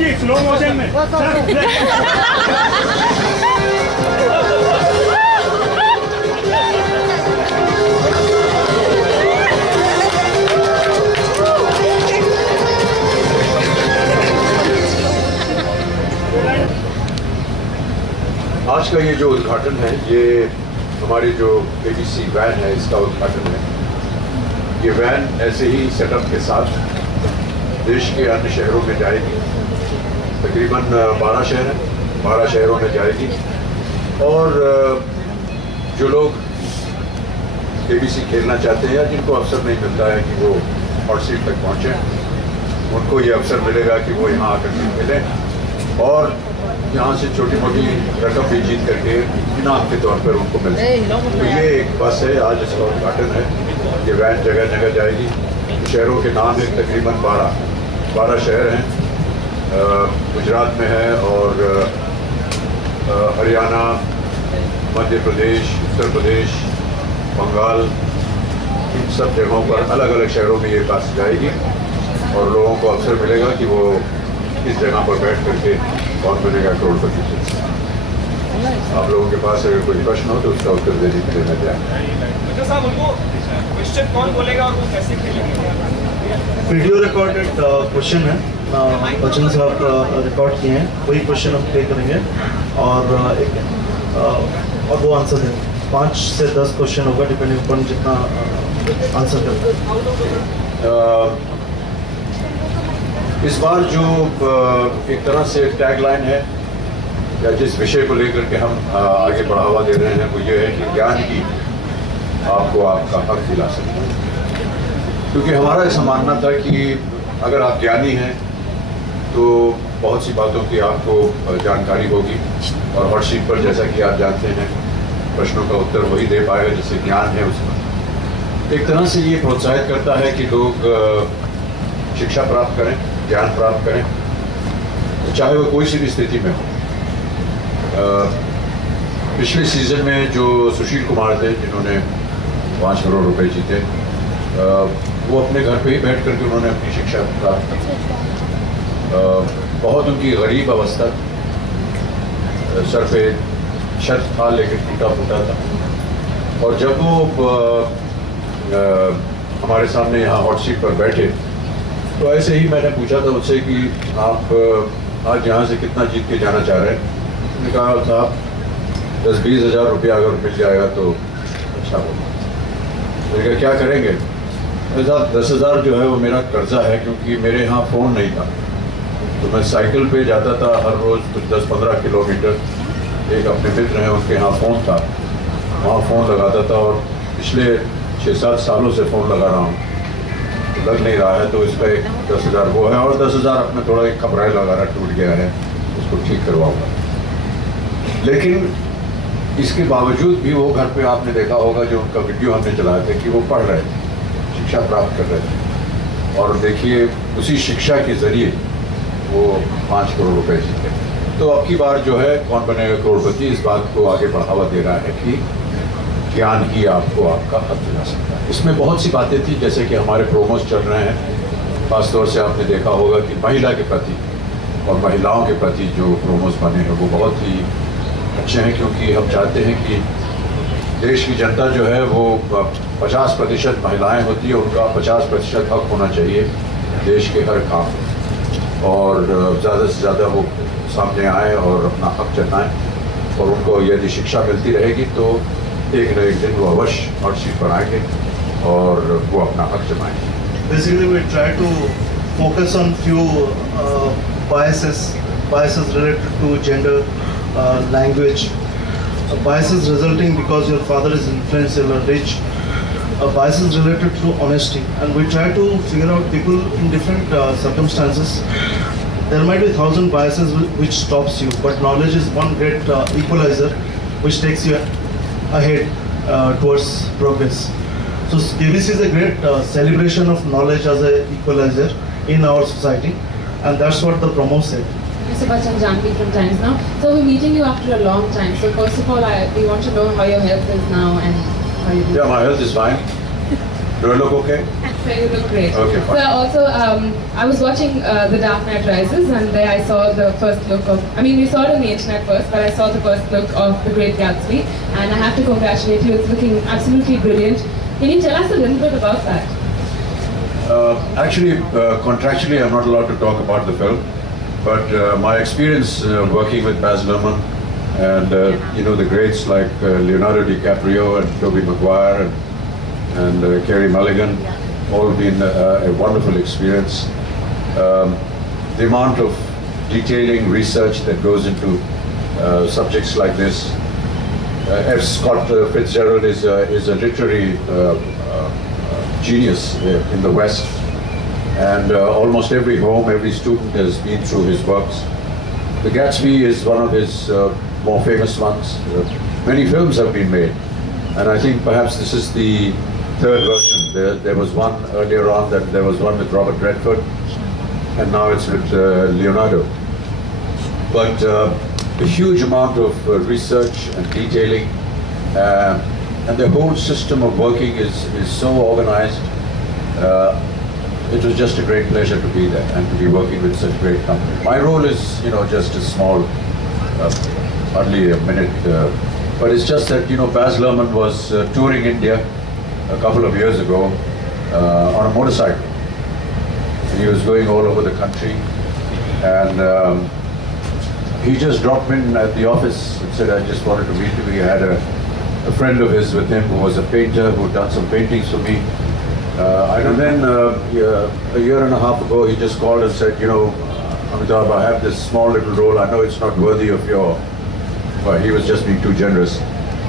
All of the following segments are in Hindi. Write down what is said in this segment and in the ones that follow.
जी स्लो मोशन में आज का ये जो उद्घाटन है, ये हमारी जो एबीसी वैन है, इसका उद्घाटन है। ये वैन ऐसे ही सेटअप के साथ देश के अन्य शहरों में जाएगी। तकरीबन 12 शहर हैं, 12 शहरों में जाएगी। और जो लोग एबीसी खेलना चाहते हैं या जिनको अवसर नहीं मिलता है कि वो हॉट सीट तक पहुँचे, उनको ये अवसर मिलेगा कि वो यहाँ आकर के खेलें और यहाँ से छोटी मोटी रकम भी जीत करके इनाम के तौर पर उनको मिल सके। तो ये एक बस है, आज इसका उद्घाटन है। ये वैन जगह जगह जाएगी। शहरों के नाम है तकरीबन 12 शहर हैं। गुजरात में है और हरियाणा, मध्य प्रदेश, उत्तर प्रदेश, बंगाल, इन सब जगहों पर अलग अलग शहरों में ये बस जाएगी और लोगों को अवसर मिलेगा कि वो इस जगह पर बैठ करके कौन बनेगा करोड़पति। आप लोगों के पास अगर कोई प्रश्न हो तो उसका उत्तर देने के लिए मैं जाए। साहब उनको क्वेश्चन कौन बोलेगा और वो कैसे खेलेंगे? वीडियो रिकॉर्डेड क्वेश्चन है, बच्चन साहब रिकॉर्ड किए हैं, वही क्वेश्चन हम प्ले करेंगे और और वो आंसर देंगे। 5 से 10 क्वेश्चन होगा डिपेंडिंग अपन जितना आंसर करते हैं। इस बार जो एक तरह से टैगलाइन है या जिस विषय को लेकर के हम आगे बढ़ावा दे रहे हैं वो ये है कि ज्ञान ही आपको आपका हक दिला सकता है। क्योंकि हमारा ऐसा मानना था कि अगर आप ज्ञानी हैं तो बहुत सी बातों की आपको जानकारी होगी और हॉट सीट पर जैसा कि आप जानते हैं प्रश्नों का उत्तर वही दे पाएगा जिससे ज्ञान है उसमें। एक तरह से ये प्रोत्साहित करता है कि लोग शिक्षा प्राप्त करें, ज्ञान प्राप्त करें, चाहे वो कोई सी भी स्थिति में हो। पिछले सीजन में जो सुशील कुमार थे जिन्होंने 5 करोड़ रुपए जीते, वो अपने घर पे ही बैठ करके उन्होंने अपनी शिक्षा प्राप्त की। बहुत उनकी गरीब अवस्था, सर पे छत था लेकिन टूटा फूटा था। और जब वो हमारे सामने यहाँ हॉट सीट पर बैठे तो ऐसे ही मैंने पूछा था उससे कि आप आज यहाँ से कितना जीत के जाना चाह रहे हैं। उन्होंने कहा साहब 10-20 हज़ार रुपया अगर मिल जाएगा तो अच्छा होगा। मैंने कहा क्या करेंगे? साहब 10,000 जो है वो मेरा कर्जा है, क्योंकि मेरे यहाँ फ़ोन नहीं था तो मैं साइकिल पे जाता था हर रोज़ कुछ 10-15 किलोमीटर। एक अपने मित्र हैं उनके यहाँ फ़ोन था, वहाँ फ़ोन लगाता था और पिछले 6-7 सालों से फ़ोन लगा रहा हूँ, लग नहीं रहा है। तो इसका एक 10,000 वो है और 10,000 अपने थोड़ा एक खबराइल वगैरह टूट गया है, उसको ठीक करवाऊंगा। लेकिन इसके बावजूद भी वो घर पे आपने देखा होगा जो उनका वीडियो हमने चलाया था कि वो पढ़ रहे थे, शिक्षा प्राप्त कर रहे थे और देखिए उसी शिक्षा के ज़रिए वो 5 करोड़ रुपए जीते। तो अब की बार जो है कौन बनेगा करोड़पति इस बात को आगे बढ़ावा दे रहा है कि ज्ञान ही आपको आपका हक दिला सकता है। इसमें बहुत सी बातें थी, जैसे कि हमारे प्रोमोज चल रहे हैं, खासतौर से आपने देखा होगा कि महिला के प्रति और महिलाओं के प्रति जो प्रोमोज बने हैं वो बहुत ही अच्छे हैं, क्योंकि हम चाहते हैं कि देश की जनता जो है वो 50% महिलाएं होती है, उनका 50% हक होना चाहिए देश के हर काम में और ज़्यादा से ज़्यादा वो सामने आए और अपना हक जताएँ और उनको यदि शिक्षा मिलती रहेगी तो एक न एक दिन वो अवश्य हॉट सीट पर आएंगे और वो अपना हक जमाएंगे। Basically, we try to focus on few biases related to gender, language, biases resulting because your father is influential or rich, biases related to honesty, and we try to figure out people in different circumstances. There might be 1,000 biases which stops you, but knowledge is one great equalizer which takes you ahead towards progress. So KBC is a great celebration of knowledge as an equalizer in our society, and that's what the promo said. Mr. Bachchan, Janvi from Times Now. So we're meeting you after a long time. So first of all, we want to know how your health is now and how you do. Yeah, my health is fine. Do I look okay? So you look great. Okay, fine. So also, I was watching The Dark Knight Rises, and there I saw the first look of, I mean, we saw it on the internet first, but I saw the first look of The Great Gatsby, and I have to congratulate you. It's looking absolutely brilliant. Can you tell us a little bit about that? Actually, contractually, I'm not allowed to talk about the film, but my experience working with Baz Luhrmann and the greats like Leonardo DiCaprio and Tobey Maguire and Carey Mulligan, all been a wonderful experience. The amount of detailing research that goes into subjects like this. F. Scott Fitzgerald is a literary genius in the West, and almost every home, every student has been through his works. The Gatsby is one of his more famous ones. Many films have been made, and I think perhaps this is the third version. There was one earlier on, that there was one with Robert Redford, and now it's with Leonardo. But a huge amount of research and detailing, and the whole system of working is so organized. It was just a great pleasure to be there and to be working with such great company. My role is, just a small, hardly a minute, but it's just that, Baz Luhrmann was touring India a couple of years ago on a motorcycle. He was going all over the country, and he just dropped in at the office and said, I just wanted to meet him. He had a friend of his with him who was a painter who had done some paintings for me. And then a year and a half ago, he just called and said, Amitabh, I have this small little role. I know it's not worthy of your, well, he was just being too generous,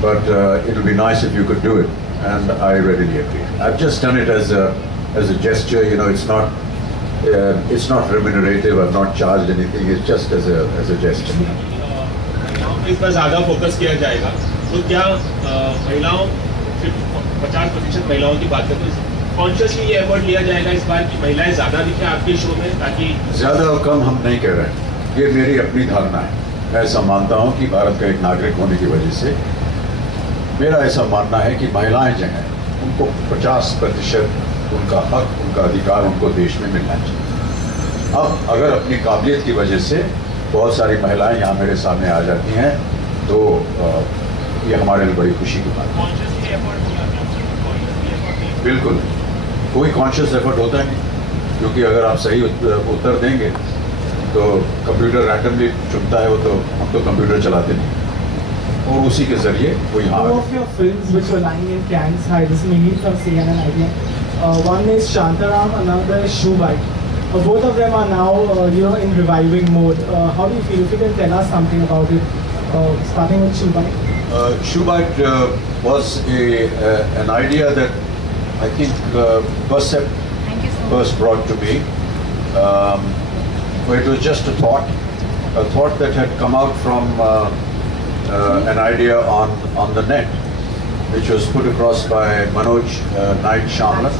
but it'll be nice if you could do it. And I readily agreed. I've just done it as a gesture. It's not remunerative. I've not charged anything. It's just as a gesture. इस पर ज़्यादा फोकस किया जाएगा, तो क्या महिलाओं 50% महिलाओं की बात करें तो कॉन्शियसली ये एफर्ट लिया जाएगा इस बार कि महिलाएं ज़्यादा दिखें आपके शो में, ताकि ज़्यादा और कम हम नहीं कह रहे हैं, ये मेरी अपनी धारणा है। मैं ऐसा मानता हूँ कि भारत का एक नागरिक होने की वजह से मेरा ऐसा मानना है कि महिलाएं जो हैं उनको 50% उनका हक, उनका अधिकार उनको देश में मिलना चाहिए। अब अगर अपनी काबिलियत की वजह से बहुत सारी महिलाएं यहाँ मेरे सामने आ जाती हैं, तो ये हमारे लिए बड़ी खुशी की बात है। बिल्कुल, कोई कॉन्शियस एफर्ट होता नहीं, क्योंकि अगर आप सही उत्तर देंगे तो कंप्यूटर रैंडमली चुनता है, वो तो हम तो कंप्यूटर चलाते नहीं, और उसी के जरिए वो यहाँ। Two of your films which were lying in Cannes, hi, this is Mihir from CNN IBM. One is Shantaram, another is Shoe Bite. Both of them are now, in reviving mode. How do you feel? If you can tell us something about it, starting with Shoe Bite. Shoe Bite was an idea that I think Percept first brought to me. It was just a thought that had come out from an idea on the net, which was put across by Manoj Knight Shamla.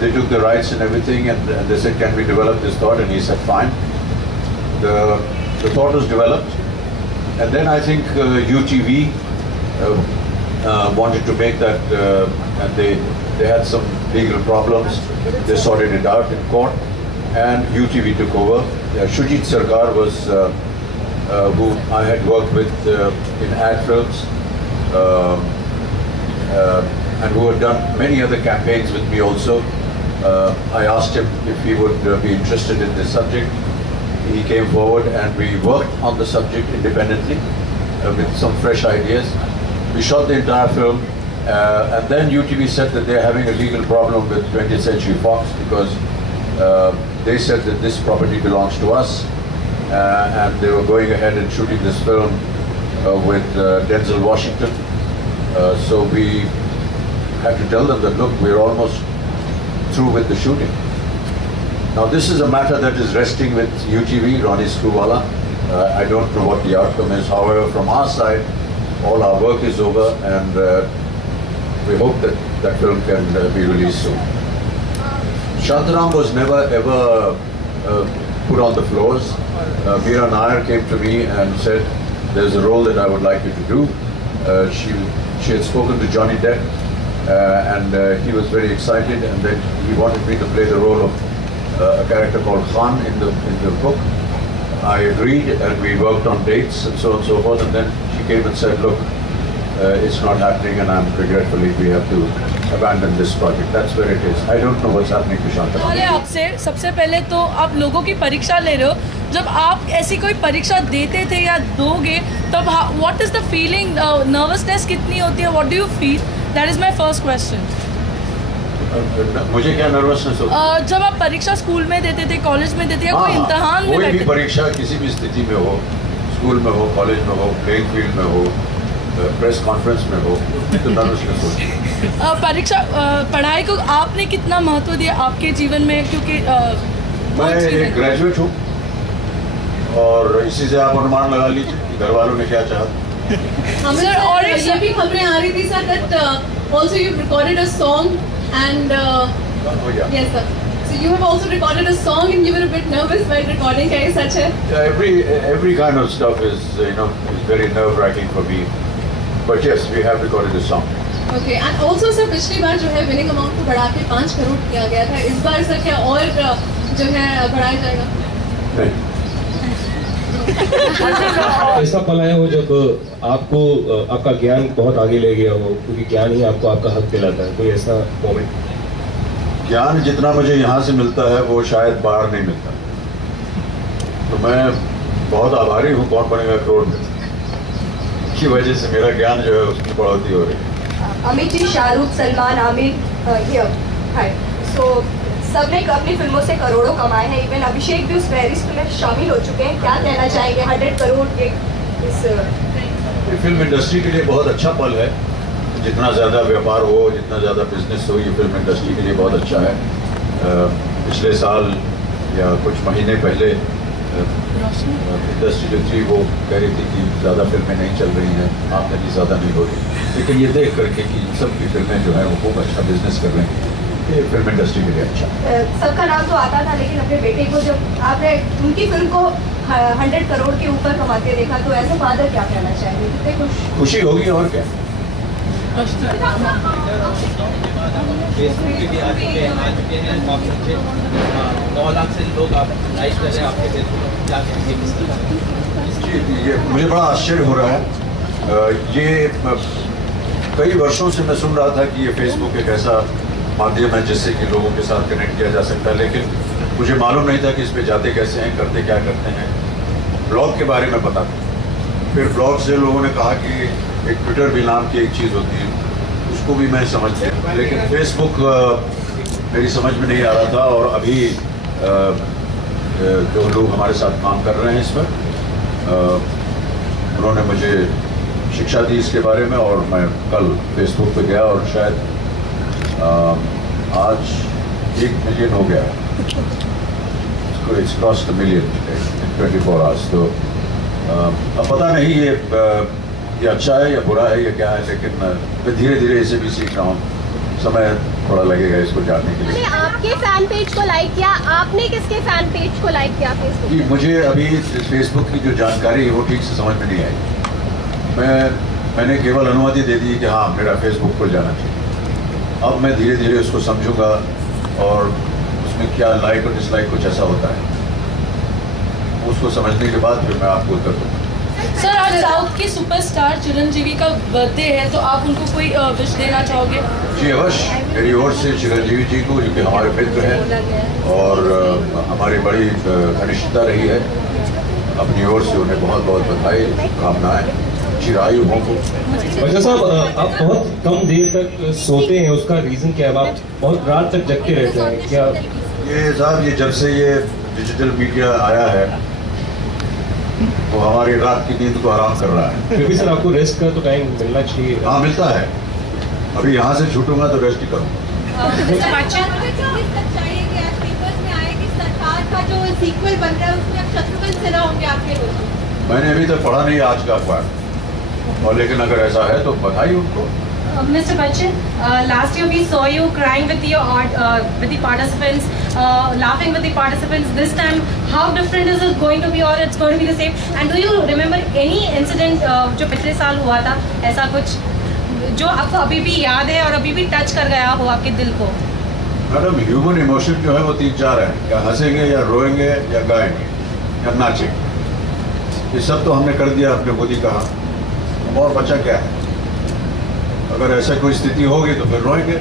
They took the rights and everything, and they said, can we develop this thought? And he said, fine. The thought was developed, and then I think UTV wanted to make that, and they had some legal problems. They sorted it out in court, and UTV took over. Shujit Sarkar was who I had worked with in ad films, and who had done many other campaigns with me also. I asked him if he would be interested in this subject. He came forward, and we worked on the subject independently with some fresh ideas. We shot the entire film, and then UTV said that they're having a legal problem with 20th Century Fox, because they said that this property belongs to us, and they were going ahead and shooting this film with Denzel Washington. So we had to tell them that, look, we're almost through with the shooting. Now this is a matter that is resting with UTV, Ronnie Screwvala. I don't know what the outcome is. However, from our side, all our work is over, and we hope that that film can be released soon. Shantaram was never ever put on the floors. Meera Nair came to me and said, there's a role that I would like you to do. She had spoken to Johnny Depp, and he was very excited, and then he wanted me to play the role of a character called Khan in the book. I agreed, and we worked on dates and so on and so forth, and then she came and said, look, it's not happening, and regretfully we have to abandon this project. That's where it is. I don't know what's happening to Shantanu. सवाल है आपसे, सबसे पहले तो आप लोगों की परीक्षा ले रहे हो, जब आप ऐसी कोई परीक्षा देते थे या दोगे तब what is the feeling, nervousness कितनी होती है, what do you feel? That is my first question. मुझे क्या नर्वसनेस होती है? जब आप परीक्षा स्कूल में देते थे, कॉलेज में देते थे, या कोई इम्तिहान में कोई भी बैठे, परीक्षा किसी भी स्थिति में हो, स्कूल में हो, कॉलेज में हो, प्लेइंग फील्ड में हो, प्रेस कॉन्फ्रेंस में हो, तो नर्वसनेस होती है। परीक्षा पढ़ाई को आपने कितना महत्व दिया आपके जीवन में, क्योंकि मैं एक ग्रेजुएट हूँ और इसी से आप अनुमान लगा लीजिए कि घर वालों ने क्या चाहा। Sir, और ये भी खबरें आ रही थी sir that also you've recorded a song and yes sir. So you have also recorded a song and you were a bit nervous while recording. क्या ये सच है? Every kind of stuff is is very nerve-wracking for me. But yes, we have recorded a song. Okay, and also sir पिछली बार जो है winning amount को बढ़ा के 5 करोड़ किया गया था. इस बार सर क्या और जो है बढ़ाया जाएगा? नहीं। ऐसा पल आया हो जब आपको आपका ज्ञान बहुत आगे ले गया हो, क्योंकि ज्ञान ही आपको आपका हक दिलाता है, कोई ऐसा मोमेंट? ज्ञान जितना मुझे यहाँ से मिलता है वो शायद बाहर नहीं मिलता, तो मैं बहुत आभारी हूँ कौन बनेगा करोड़पति की वजह से मेरा ज्ञान जो है उसकी बढ़ोतरी हो रही है। अमित जी, शाहरुख, सलमान, आमिर, हाय। सो सबने अपनी फिल्मों से करोड़ों कमाए हैं, इवन अभिषेक भी उस फहरिस्त में शामिल हो चुके हैं। क्या कहना चाहेंगे 100 करोड़ के इस फिल्म इंडस्ट्री के लिए बहुत अच्छा पल है। जितना ज़्यादा व्यापार हो, जितना ज़्यादा बिजनेस हो, ये फिल्म इंडस्ट्री के लिए बहुत अच्छा है। पिछले साल या कुछ महीने पहले इंडस्ट्री जो थी वो कह रही थी कि ज़्यादा फिल्में नहीं चल रही हैं, आमदनी ज़्यादा नहीं हो रही, लेकिन ये देख करके कि सबकी फिल्में जो है वो खूब अच्छा बिजनेस कर रही हैं, ये फिल्म इंडस्ट्री के लिए अच्छा। सबका नाम तो आता था, लेकिन अपने बेटे को जब आपने उनकी फिल्म को 100 करोड़ के ऊपर कमाते देखा, तो एज ए फादर क्या कहना चाहेंगे? कितने खुशी होगी और क्या। फेसबुक के लिए आ चुके हैं आप मुझे 9 लाख से लोग आप लाइक कर रहे हैं आपके फेसबुक, क्या कहेंगे? ये मुझे बड़ा आश्चर्य हो रहा है। ये कई वर्षों से मैं सुन रहा था कि ये फेसबुक एक ऐसा माध्यम है जिससे कि लोगों के साथ कनेक्ट किया जा सकता है, लेकिन मुझे मालूम नहीं था कि इस पे जाते कैसे हैं, करते क्या करते हैं। ब्लॉग के बारे में पता था, फिर ब्लॉग से लोगों ने कहा कि एक ट्विटर भी नाम की एक चीज़ होती है, उसको भी मैं समझ गया, लेकिन फेसबुक मेरी समझ में नहीं आ रहा था। और अभी जो लोग हमारे साथ काम कर रहे हैं इस पर, उन्होंने मुझे शिक्षा दी इसके बारे में, और मैं कल फेसबुक पे गया और शायद आज 1 मिलियन हो गया है, it's crossed 1 million in 24 hours. तो अब पता नहीं ये अच्छा है या बुरा है या क्या है, लेकिन मैं धीरे धीरे इसे भी सीख रहा हूँ, समय थोड़ा लगेगा इसको जानने के लिए। आपके फैन पेज को लाइक किया, आपने किसके फैन पेज को लाइक किया फेसबुक? जी, मुझे अभी फेसबुक की जो जानकारी है वो ठीक से समझ में नहीं आई। मैंने केवल अनुमति दे दी कि हाँ मेरा फेसबुक खुल जाना चाहिए। अब मैं धीरे धीरे उसको समझूंगा और उसमें क्या लाइक और डिसलाइक कुछ ऐसा होता है, उसको समझने के बाद फिर मैं आपको उत्तर दूँगा। सर आज साउथ के सुपरस्टार चिरंजीवी का बर्थडे है, तो आप उनको कोई विश देना चाहोगे? जी अवश्य, मेरी ओर से चिरंजीवी जी को, जो कि हमारे मित्र हैं और हमारी बड़ी घनिष्ठता रही है, अपनी ओर से उन्हें बहुत बहुत बधाई, कामनाएं, चिरायु हो। वजह साहब, आप बहुत कम देर तक सोते हैं, उसका रीज़न क्या है? आप बहुत रात तक जगते रहते हैं क्या? ये साहब, ये जब से ये डिजिटल मीडिया आया है तो हमारी रात की नींद को आराम कर रहा है। फिर भी सर आपको रेस्ट का तो टाइम मिलना चाहिए। हाँ मिलता है, अभी यहाँ से छूटूंगा तो रेस्ट ही करूँगा। मैंने अभी तक पढ़ा नहीं आज का अखबार, और लेकिन अगर ऐसा है तो बधाई उनको। Mr. Bachchan, last year we saw you crying with the participants, laughing with the participants. This time, how different is it going to be, or it's going to be the same? And do you remember any incident जो पिछले साल हुआ था, ऐसा कुछ जो आपको अभी भी याद है और अभी भी टच कर गया हो आपके दिल को? मैडम, ह्यूमन इमोशन जो है वो 3-4 है, या हंसेंगे या रोएंगे या गाएंगे या नाचेंगे। ये सब तो हमने कर दिया, आपने खुद ही कहा। अब और बचा क्या है? अगर ऐसा कोई स्थिति होगी तो फिर रोएंगे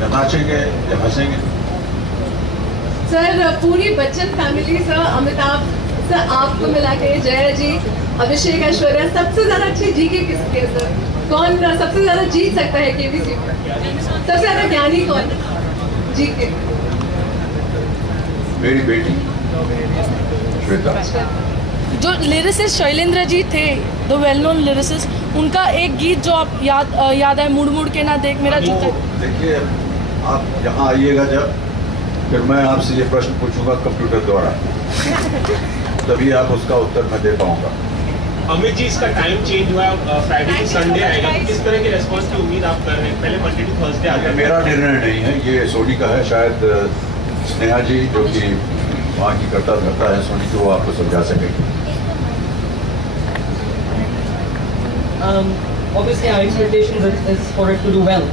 या नाचेंगे या हंसेंगे। सर, पूरी Bachchan family sir, Amitabh sir, आपको मिला के जया जी, अभिषेक, ऐश्वर्या, सबसे ज्यादा अच्छे जीके किसके सर? कौन सबसे ज्यादा जीत सकता है केबीसी में? सबसे ज्यादा ज्ञानी कौन जीके? मेरी बेटी श्वेता। जो लिरिसिस्ट शैलेंद्र जी थे, द वेल नोन लिरिसिस्ट, उनका एक गीत जो आप याद है, मुड़ मुड़ के ना देख मेरा जूता। देखिए, आप यहाँ आइएगा जब, फिर मैं आपसे ये प्रश्न पूछूंगा कंप्यूटर द्वारा, तभी आप उसका उत्तर मैं दे पाऊंगा। अमित जी, इसका टाइम चेंज हुआ, फ्राइडे टू संडे आएगा, तो किस तरह के रेस्पॉन्स की उम्मीद आप कर रहे हैं? पहले मंडे टू थर्सडे आता है। मेरा निर्णय नहीं है, ये सोनी का है। शायद स्नेहा जी जो कि वहाँ की करता धरता है सोनी की, वो आपको समझा सकेंगे। Obviously our expectation is for it to do well.